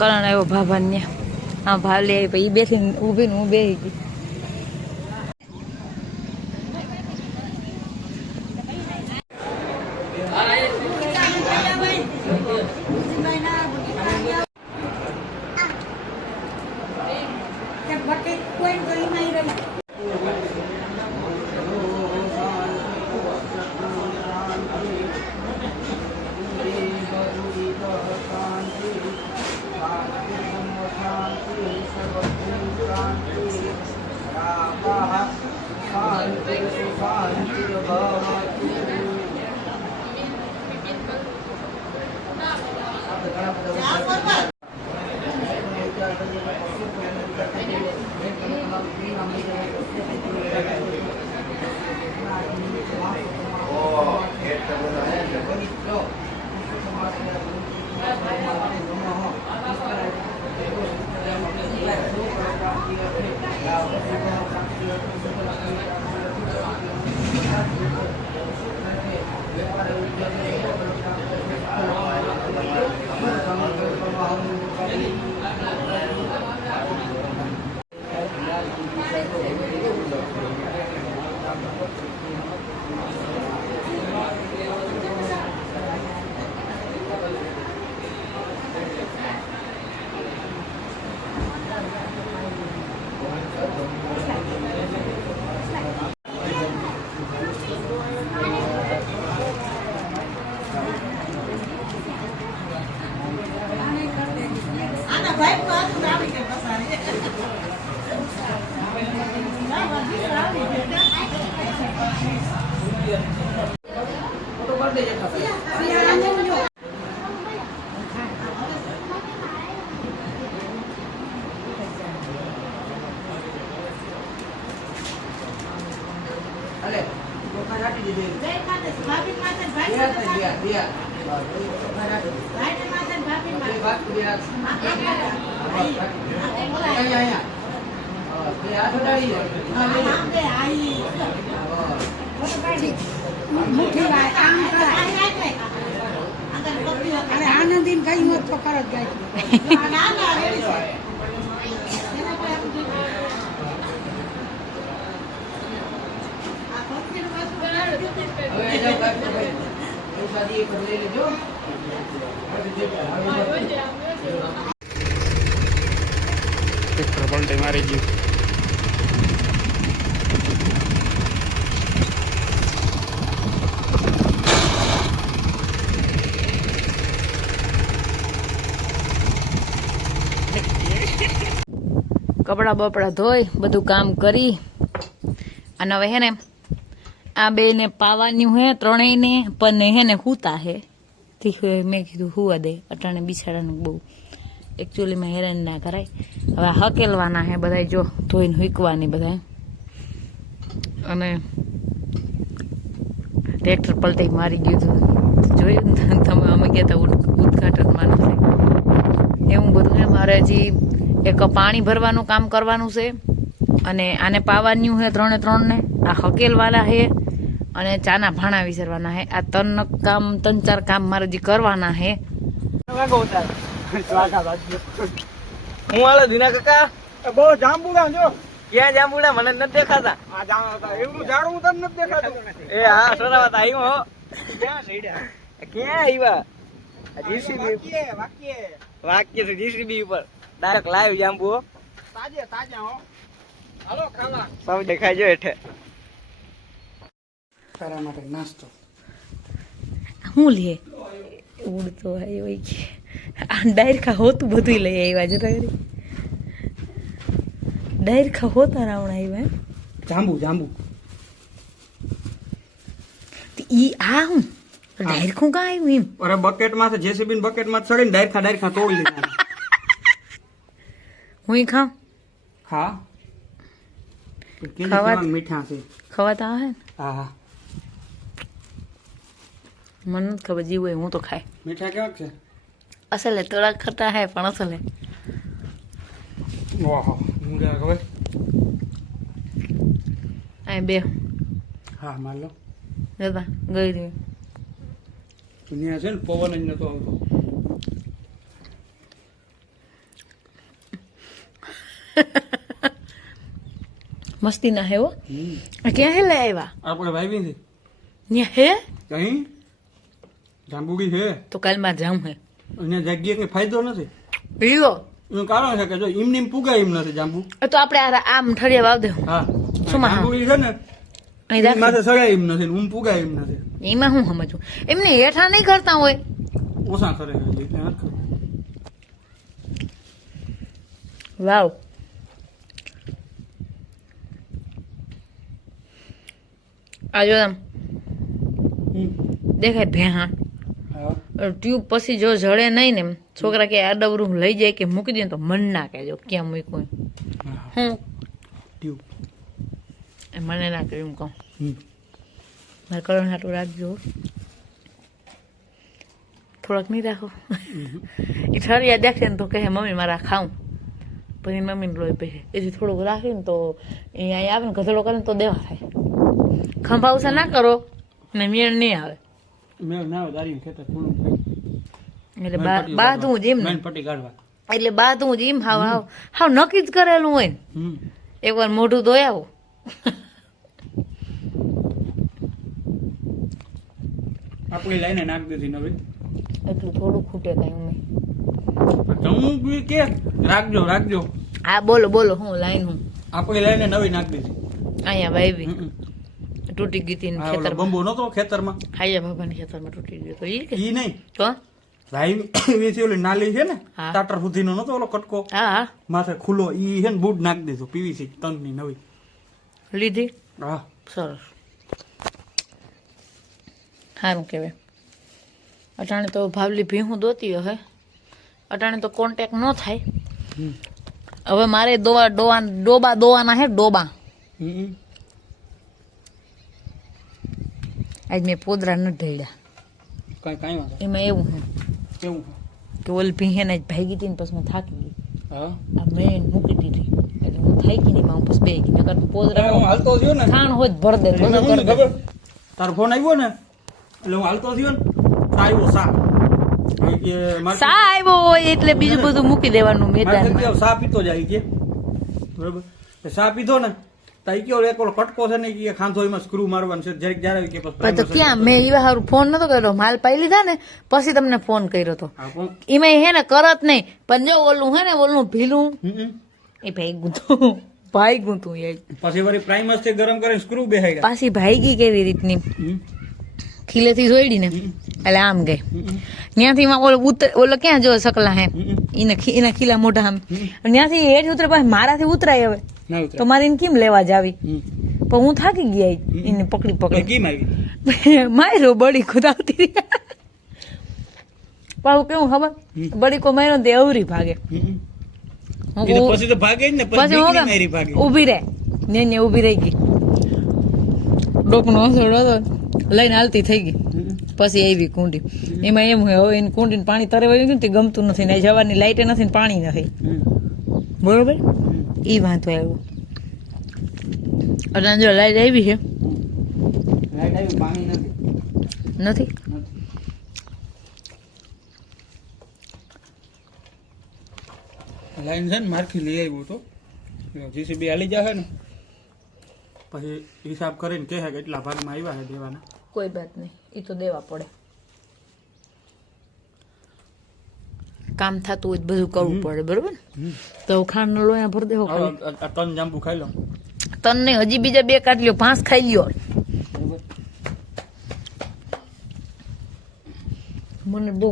કરણ આવ્યો ભાભાને હા ભાવ લે આવી, એ બેસીને ઊભી ને હું બેસી ગઈ. આનંદી ગઈ હોત તો કરત ગાય. પલટી મારી ગયું. કપડા બપડા ધોઈ બધું કામ કરી અને હવે હે ને આ બે ને પાવાનું હે, ત્રણેયને પણ હે ને હુતા હે. મેં કીધું હુવા દે, અટાણે બિછાડાને બહુ એકચ્યુઅલીમાં હેરાન ના કરાય. હવે હકેલવાના હે બધા, જો ધોઈને હુકવાની બધા. અને ટ્રેક્ટર પલટી મારી ગયું હતું, જોયું ને તમે, અમે ગયા હતા ઉદઘાટનમાં એવું બધું હે. મારે હજી એક પાણી ભરવાનું કામ કરવાનું છે અને આને પાવાનું છે ત્રણે આ હકેલવાના છે અને ચાના ભાણા વિસરવાના છે. આ ત્રણ ચાર કામ મારે હજી કરવાના છે. હું હાલે દિના કાકા બહુ જાંબુડા જો. ક્યાં જાંબુડા મને નથી દેખાતા. આ જાણતા એવું ઝાડું તને નથી દેખાતું. એ હા સોરાવાત આવ્યો હો. ક્યાં સઈડ્યા? ક્યાં આવ્યા? જીસીબી વાક્ય છે જીસીબી ઉપર ડાયરેક્ટ લાઈવ જાંબુ હો. તાજા હો. હાલો ખાવા. સૌ દેખાય જો હેઠે. તારા માટે નાસ્તો. શું લે ઉડતો આવ્યો કે આ ડાયરખા હોતું બધું લઈ આવ્યા જતા કરી. ડાયરખા હોતા રાવણા આવ્યા. જાંબુ જાંબુ. ઈ આ હું ડાયરખું કાં આવ્યું એમ? અરે બકેટ માંથી જેસીબી બકેટ માં ચડીને ડાયરખા તોડી લીધા. હું ખાવ હા મીઠા છે. ખવાતા આવે ને? હા હા મને નથી ખબર, જીવ હોય હું તો ખાય. મીઠા કેવા છે? અસલે થોડા ખટા હે પણ અસલે. ઓહો મુંડા ખબર. આ બે હા માર લો. જતા ગઈ રહી દુનિયા છે ને પવન જ નતો આવતો. મસ્તી ના હે હો આ ક્યાં હે લઈ આવ્યા આપણે વાવી છે ન્યા હે કहीं જાંબુડી છે તો કાલ માં જાઉં હે અને જગ્યાએ કઈ ફાયદો નથી લ્યો એનું કારણ છે કે જો એમને એમ પુગાય એમ નથી જાંબુ તો આપણે આમ ઠળિયા વાવ દે હા શું માં? જાંબુડી છે ને અહીં એની રાખી માથે સગાય એમ નથી હું પુગાય એમ નથી એમાં હું સમજવું એમને હેઠા નહીં કરતા હોય ઓછા કરે છે એટલે હરખું. વાવ આ જો આમ દેખાય ભેહા હા ટ્યુબ પછી જો જડે નહીં ને એમ છોકરા કે આડવરું લઈ જાય કે મૂકી દે ને તો મન ના કહેજો ક્યાં મૂક્યું એમ. હું ટ્યુબ એ મને ના કહ્યું કહું હમ. મારે કરણ હાટું રાખજો થોડાક નહીં રાખો એ ઠરિયા દેખશે ને તો કહે મમ્મી મારા ખાઉં પછી મમ્મીને લોહી પીશે એથી થોડુંક રાખીને તો એ અહીં આવે ને ગધેડો કરે ને તો દેવા થાય ખંભા ઉછા ના કરો ને મેળ નહીં આવે મેં ના દારી ખેતર પૂરું થાય એટલે બાધું જ એમ ને મેન પટ્ટી કાઢવા એટલે બાધું જ એમ હાવ હાવ હાવ નક્કી જ કરેલું હોય ને હમ એકવાર મોઢું ધોઈ આવો આપણી લાઈને નાખ દીધી નવી એટલું થોડું ખૂટે કઈ અમે જમવું બી કે રાખજો રાખજો હા બોલો બોલો હું લાઈન હું આપણી લાઈને નવી નાખ દીધી અહીંયા વાવી હમ. તૂટી ગઈ હતી આ ઓલો ખેતરમાં બંબુ નતો ખેતરમાં હાયા બાબાની ખેતરમાં તૂટી ગયો તો ઈ કે ઈ નહીં તો રાઈ ઓલી નાલી છે ને હા. ટાટર સુધીનો નતો ઓલો કટકો હા હા માથે ખુલ્લો ઈ છે ને બૂટ નાખી દીધો પીવીસી તનની નવી લીધી હા સરસ સારું કહેવાય અટાણે તો ભાવલી ભીહું દોતી હે અટાણે તો કોન્ટેક ન થાય હમ. હવે મારે ડોબા દોવાના હે ડોબા હમ. આજ મેં પોદરા ન ઢળ્યા કાંઈ વાંધો એમાં એવું હે કેવું કે ઓલ ભીહેને જ ભાગી હતી ને પછી હું થાકી ગઈ હા આ મેં મૂકી દીધી એટલે હું થાકી નહીં હું પછી બે ગઈ નકર પોદરા હું હાલતો થયો ને ખાણ હોય તો ભર દે એટલે બધું હું કરી દે. ખબર તારો ફોન આવ્યો ને એટલે હું હાલતો થયો ને તો આવ્યો સા હવે કે મારે સા આવ્યો હોય એટલે બીજું બધું મૂકી દેવાનું મારે મેદાનમાં કે સા પીતો જાય કે બરોબર એટલે સા પીધો ને તો ઈ કયો એક ઓલો કટકો છે ને કે ખાંધો એમાં સ્ક્રૂ મારવાનું છે જરીક જ્યારે કે પછી પણ તો ક્યાં મેં એવા હારું ફોન નતો કર્યો માલ પાઈ લીધા ને પછી તમને ફોન કર્યો તો હા, પણ એમાં હે ને કરત નહીં પણ જો ઓલું હે ને ઓલું ભીલું હમ. એ ભાઈ તું ભાઈ તું એ પછી વળી પ્રાઇમસ થી ગરમ કરીને સ્ક્રૂ બેહાઈ પાછી ભાઈગી કેવી રીતની ખીલેથી જોઈડી ને એટલે આમ ગઈ ત્યાંથી માં ઓલો ક્યાં જો સકલા હે એના ખીલા મોઢા આમ ત્યાંથી હેઠ ઉતરે પછી મારાથી ઉતરાય હવે ના તો મારે એને કેમ લેવા જાવી હમ. પણ હું થાકી ગયા એને પકડી તો પકડી કેમ આવી માર્યો બળી ખુદ આવતી રહી. પણ હું કેવું ખબર બળી કો માર્યો ને તે અવરી ભાગે હમ. હું એ તો કહું- પછી તો ભાગે જ ને પછી હું બીકની કેમ મારી ભાગે ઊભી રહે ને ઊભી રહી ગઈ ડોકનો હસડો હતો લઈને હાલતી થઈ ગઈ પછી આવી કુંડી એમાં એમ હોય હવે એની કુંડીને પાણી તરે વળ્યું ને તે ગમતું નથી ને જવાની લાઈટે નથી ને પાણી નથી બરોબર એ વાંધો આવ્યો એટલે જો લાઈટ આવી છે લાઈટ આવી પાણી નથી નથી લાઈન છે ને મારથી લઈ આવ્યો તો જીસીબી હાલી જશે ને પછી હિસાબ કરીને કહે કે એટલા ભાગમાં આવ્યા છે દેવાના કોઈ બાત નહીં એ તો દેવા પડે કામ થતું હોય તો બધું કરવું પડે બરોબર ને તો ખાંડ લોયા ભરી દેવો ખાલી. આ તન જાંબુ ખાઈ લો તન નહીં હજી બીજા બે કાઢ લ્યો 5 ખાઈ લ્યો મને બહુ